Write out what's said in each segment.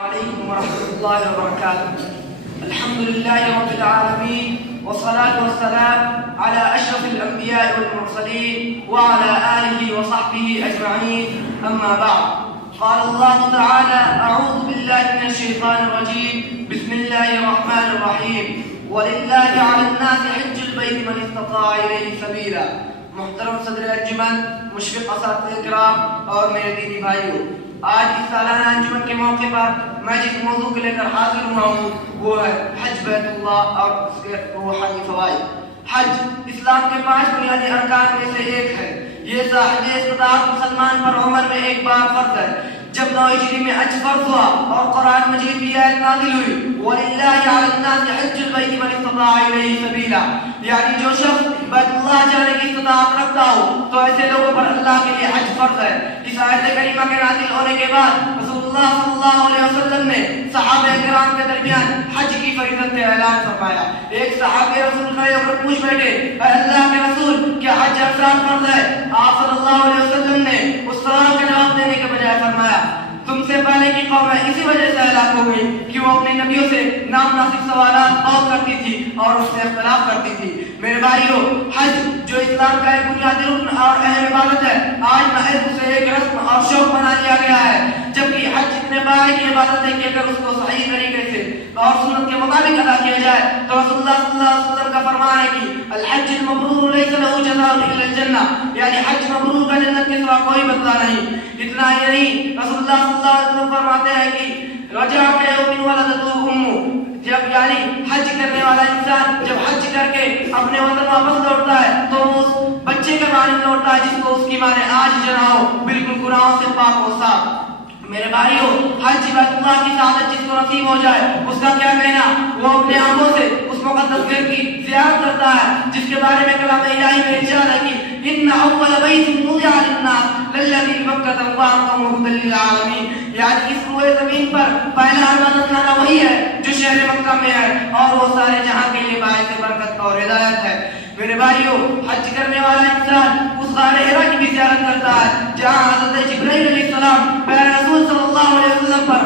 عليكم ورحمة الله وبركاته. الحمد لله رب العالمين، والصلاة والسلام على أشرف الأنبياء والمرسلين وعلى آله وصحبه أجمعين، أما بعد. قال الله تعالى: أعوذ بالله من الشيطان الرجيم، بسم الله الرحمن الرحيم. ولله على الناس حج البيت من استطاع إليه سبيلا. محترم صدر انجمن، مشفق اساتذہ کرام اور میرے دینی بھائیوں، آج اس سالانہ انجمن کے موقع پر میں جس موضوع کو لے کر حاضر ہوا ہوں وہ ہے حج بیت اللہ اور اس کے روحانی فوائد۔ حج اسلام کے 5 بنیادی ارکان میں سے ایک ہے۔ یہ صاحب استطاعت مسلمان پر عمر میں ایک بار فرض ہے۔ جب 9 ہجری میں حج فرض ہوا اور قرآن مجید کی آیت نازل ہوئی وَلِلَّهِ عَلَى النَّاسِ حِجُّ الْبَيْتِ مَنِ اسْتَطَاعَ إِلَيْهِ سَبِيلًا، یعنی جو شخص بیت اللہ جانے کی استطاعت رکھتا ہو تو ایسے لوگوں پر اللہ کے لیے حج فرض ہے۔ اس آیت کریمہ کے نازل ہونے کے بعد رسول اللہ صلی اللہ علیہ وسلم نے صحابہ کرام کے درمیان حج کی فریضت کا اعلان فرمایا۔ ایک صحابی رسول کھڑے ہو کر پوچھ بیٹھے: اے اللہ کے رسول، کیا حج ہر سال فرض ہے؟ آپ صلی اللہ علیہ وسلم نے اس سوال کا جواب دینے کے بجائے فرمایا: تم سے پہلے کی قومیں اسی وجہ سے ہلاک ہو گئی کہ وہ اپنے نبیوں سے نامناسب سوالات بہت کرتی تھی اور اس سے اختلاف کرتی تھی۔ میرے بھائیو، حج جو اسلام کا ایک بنیادی رکن اور اہم عبادت ہے، آج محض اسے ایک رسم اور شوق بنا لیا گیا ہے، جبکہ حج اتنے بڑے کی عبادت ہے کہ اگر اس کو صحیح طریقے سے اور سنت کے مطابق ادا کیا جائے تو رسول اللہ صلی اللہ علیہ وسلم کا فرمان ہے کہ الحج المبرور لیس له جزاء الا الجنہ، یعنی حج مبرور کا جنت کے سوا کوئی بدلہ نہیں۔ اتنا ہی نہیں، رسول اللہ صلی اللہ علیہ وسلم فرماتے ہیں کہ رجع کیوم ولدته امه، جب یعنی حج کرنے والا انسان جب حج کر کے اپنے وطن واپس لوٹتا ہے تو وہ اس بچے کے بارے میں لوٹتا ہے جس کو اس کی ماں نے آج جنا ہو، بالکل گناہوں سے پاک و صاف۔ میرے بھائیوں، حج بیت اللہ کی سعادت جس کو نصیب ہو جائے اس کا کیا کہنا؟ وہ اپنے آنکھوں سے اس مقدس گھر کی زیارت کرتا ہے جس کے بارے میں کلام الہی میں ارشاد ہے کہ ان اول بیت وضع للناس للذی ببکۃ مبارکا وہدی للعالمین، یعنی اس روئے زمین پر پہلا عبادت خانہ وہی ہے جو شہر مکہ میں ہے اور وہ سارے جہاں کے لیے باعث برکت اور ہدایت ہے۔ میرے بھائیوں، حج کرنے والا انسان اس غار حرا کی بھی زیارت کرتا ہے جہاں حضرت جبرائیل علیہ السلام پیارے رسول صلی اللہ علیہ وسلم پر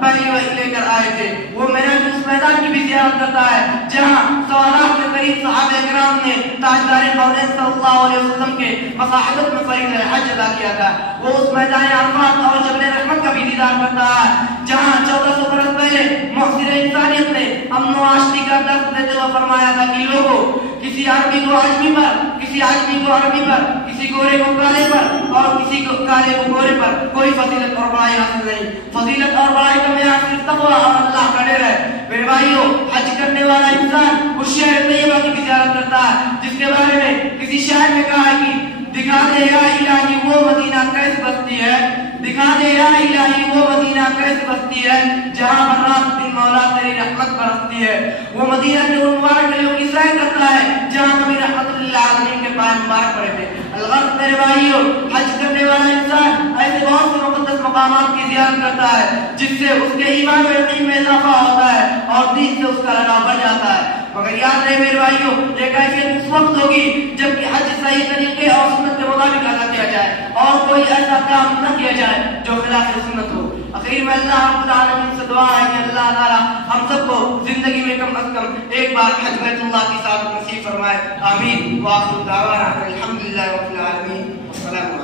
پہلی وحی لے کر آئے تھے۔ وہ معراج اس میدان کی بھی زیارت کرتا ہے جہاں سوالات کے قریب صحابہ کرام نے تاجدار کونین صلی اللہ علیہ وسلم کے مصاحبت میں فرض حج ادا کیا تھا۔ وہ اس میدان عرفات اور جبل رحمت کا بھی دیدار کرتا ہے جہاں 1400 برس پہلے محسن انسانیت نے امن و آشتی کا درس دیتے ہوئے فرمایا تھا کہ لوگوں، کسی عربی کو عجمی پر، کسی عجمی کو عربی پر، کسی گورے کو کالے پر اور کسی کو کالے کو گورے پر کوئی فضیلت اور بڑائی حاصل نہیں۔ فضیلت اور بڑائی کا معیار صرف تقویٰ اور اللہ کا ڈر ہے۔ میرے بھائیوں، حج کرنے والا انسان اس شہر طیبہ کی بھی زیارت کرتا ہے جس کے بارے میں کسی شاعر نے کہا ہے کہ دکھا دے یا الہی وہ مدینہ کیسی بستی ہے، دکھا دے یا الہی وہ مدینہ کیسی بستی ہے جہاں ہر رات دن مولا تیری رحمت برستی ہے۔ وہ مدینہ کے ان مبارک گلیوں کی سیر کرتا ہے جہاں کبھی رحمت للعالمین کے پائے مبارک پڑے تھے۔ الغرض میرے بھائیوں، حج کرنے والا انسان ایسے بہت سے مقدس مقامات کی زیارت کرتا ہے جس سے اس کے ایمان و یقین میں اضافہ ہوتا ہے اور دین سے اس کا لگاؤ بڑھ جاتا ہے۔ مگر یاد رہے میرے بھائیوں، یہ کیفیت اس وقت ہوگی جب کہ حج صحیح طریقے اور سنت کے مطابق ادا کیا جائے اور کوئی ایسا کام نہ کیا جائے جو خلاف سنت ہو۔ آخر میں اللہ رب العالمین سے دعا ہے کہ اللہ تعالی ہم سب کو زندگی میں کم از کم ایک بار حج بیت اللہ کی سعادت نصیب فرمائے۔ آمین۔ وآخر دعوانا الحمدللہ رب العالمین۔ السلام علیکم۔